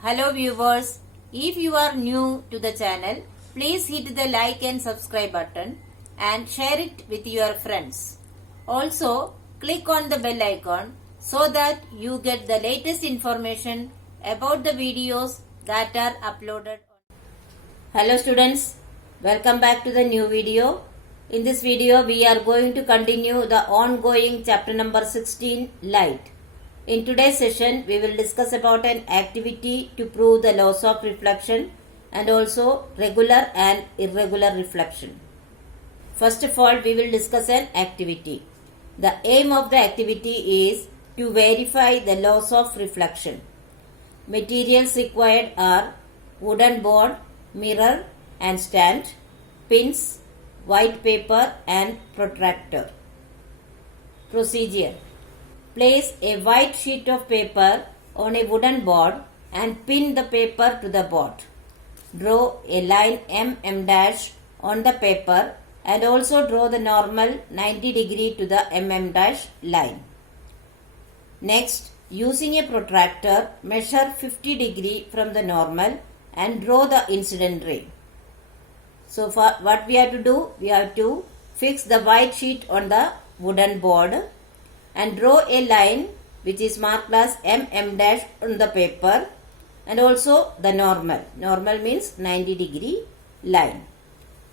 Hello viewers, if you are new to the channel, please hit the like and subscribe button and share it with your friends. Also, click on the bell icon so that you get the latest information about the videos that are uploaded. Hello students, welcome back to the new video. In this video, we are going to continue the ongoing chapter number 16, Light. In today's session, we will discuss about an activity to prove the laws of reflection and also regular and irregular reflection. First of all, we will discuss an activity. The aim of the activity is to verify the laws of reflection. Materials required are wooden board, mirror and stand, pins, white paper and protractor. Procedure. Place a white sheet of paper on a wooden board and pin the paper to the board. Draw a line mm' on the paper and also draw the normal 90 degree to the mm' line. Next, using a protractor, measure 50 degree from the normal and draw the incident ray. So for what we have to do, we have to fix the white sheet on the wooden board and draw a line which is marked as mm' on the paper and also the normal. Normal means 90 degree line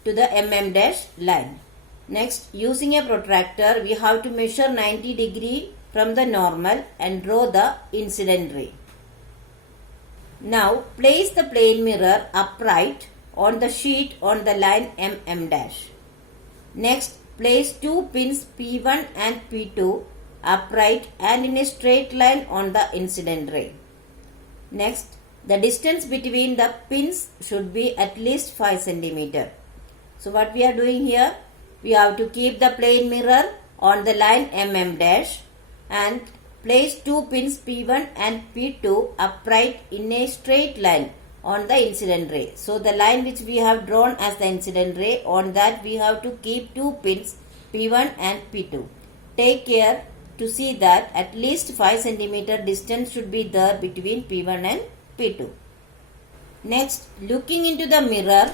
to the mm' line. Next, using a protractor, we have to measure 90 degree from the normal and draw the incident ray. Now, place the plane mirror upright on the sheet on the line mm'. Next, place two pins P1 and P2 upright and in a straight line on the incident ray. Next, the distance between the pins should be at least 5 cm. So what we are doing here, we have to keep the plane mirror on the line mm' and place two pins P1 and P2 upright in a straight line on the incident ray. So the line which we have drawn as the incident ray, on that we have to keep two pins P1 and P2. Take care to see that at least 5 cm distance should be there between P1 and P2. Next, looking into the mirror,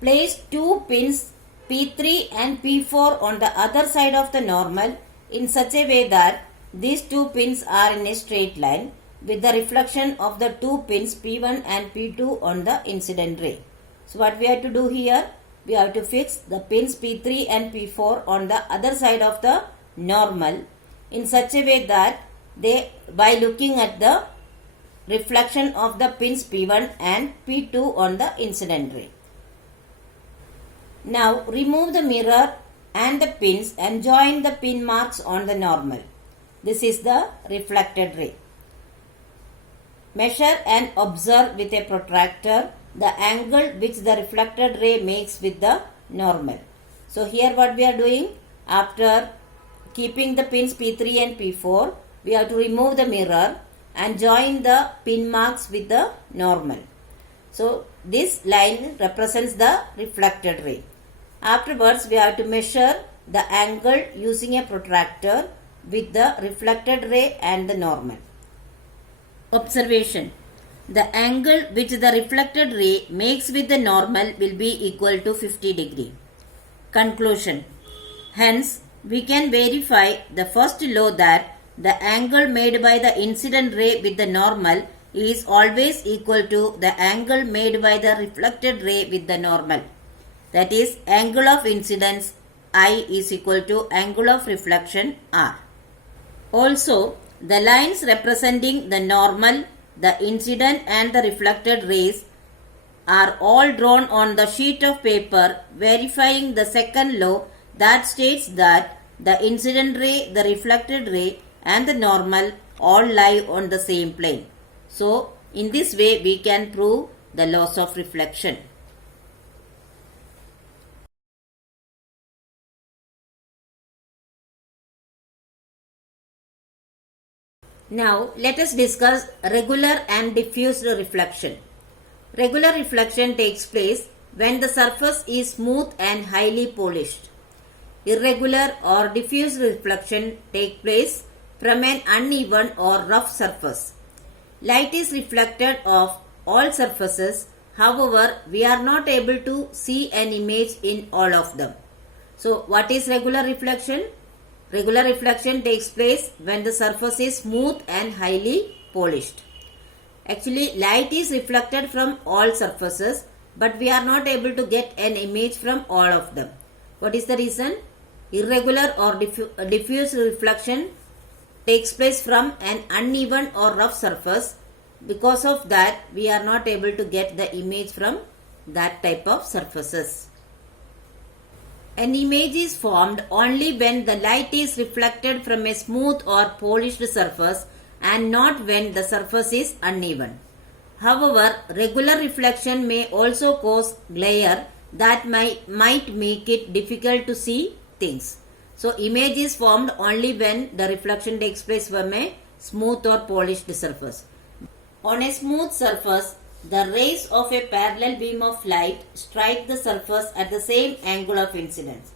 place two pins P3 and P4 on the other side of the normal in such a way that these two pins are in a straight line with the reflection of the two pins P1 and P2 on the incident ray. So what we have to do here, we have to fix the pins P3 and P4 on the other side of the normal in such a way that they, by looking at the reflection of the pins P1 and P2 on the incident ray. Now remove the mirror and the pins and join the pin marks on the normal. This is the reflected ray. Measure and observe with a protractor the angle which the reflected ray makes with the normal. So here what we are doing, after keeping the pins P3 and P4, we have to remove the mirror and join the pin marks with the normal. So this line represents the reflected ray. Afterwards, we have to measure the angle using a protractor with the reflected ray and the normal. Observation. The angle which the reflected ray makes with the normal will be equal to 50 degree. Conclusion. Hence, we can verify the first law that the angle made by the incident ray with the normal is always equal to the angle made by the reflected ray with the normal. That is, angle of incidence I is equal to angle of reflection R. Also, the lines representing the normal, the incident and the reflected rays are all drawn on the sheet of paper, verifying the second law that states that the incident ray, the reflected ray and the normal all lie on the same plane. So, in this way we can prove the laws of reflection. Now, let us discuss regular and diffused reflection. Regular reflection takes place when the surface is smooth and highly polished. Irregular or diffuse reflection take place from an uneven or rough surface. Light is reflected off all surfaces. However, we are not able to see an image in all of them. So, what is regular reflection? Regular reflection takes place when the surface is smooth and highly polished. Actually, light is reflected from all surfaces, but we are not able to get an image from all of them. What is the reason? Irregular or diffuse reflection takes place from an uneven or rough surface. Because of that, we are not able to get the image from that type of surfaces. An image is formed only when the light is reflected from a smooth or polished surface and not when the surface is uneven. However, regular reflection may also cause glare that might make it difficult to see things. So, image is formed only when the reflection takes place from a smooth or polished surface. On a smooth surface, the rays of a parallel beam of light strike the surface at the same angle of incidence.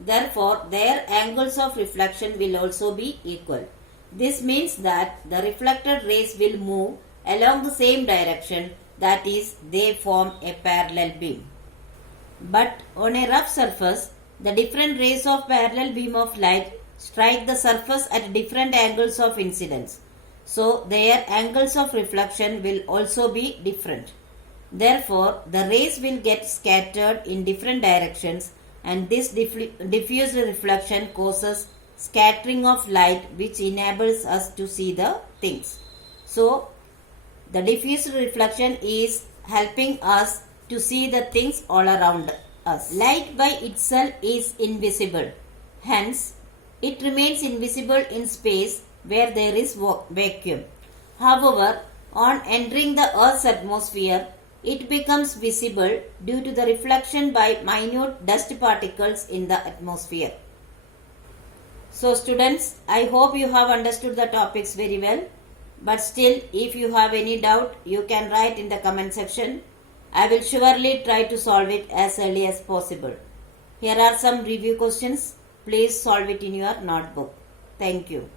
Therefore, their angles of reflection will also be equal. This means that the reflected rays will move along the same direction, that is, they form a parallel beam. But on a rough surface, the different rays of parallel beam of light strike the surface at different angles of incidence. So, their angles of reflection will also be different. Therefore, the rays will get scattered in different directions, and this diffuse reflection causes scattering of light, which enables us to see the things. So, the diffuse reflection is helping us to see the things all around us. Light by itself is invisible. Hence, it remains invisible in space where there is vacuum. However, on entering the Earth's atmosphere, it becomes visible due to the reflection by minute dust particles in the atmosphere. So students, I hope you have understood the topics very well. But still, if you have any doubt, you can write in the comment section. I will surely try to solve it as early as possible. Here are some review questions. Please solve it in your notebook. Thank you.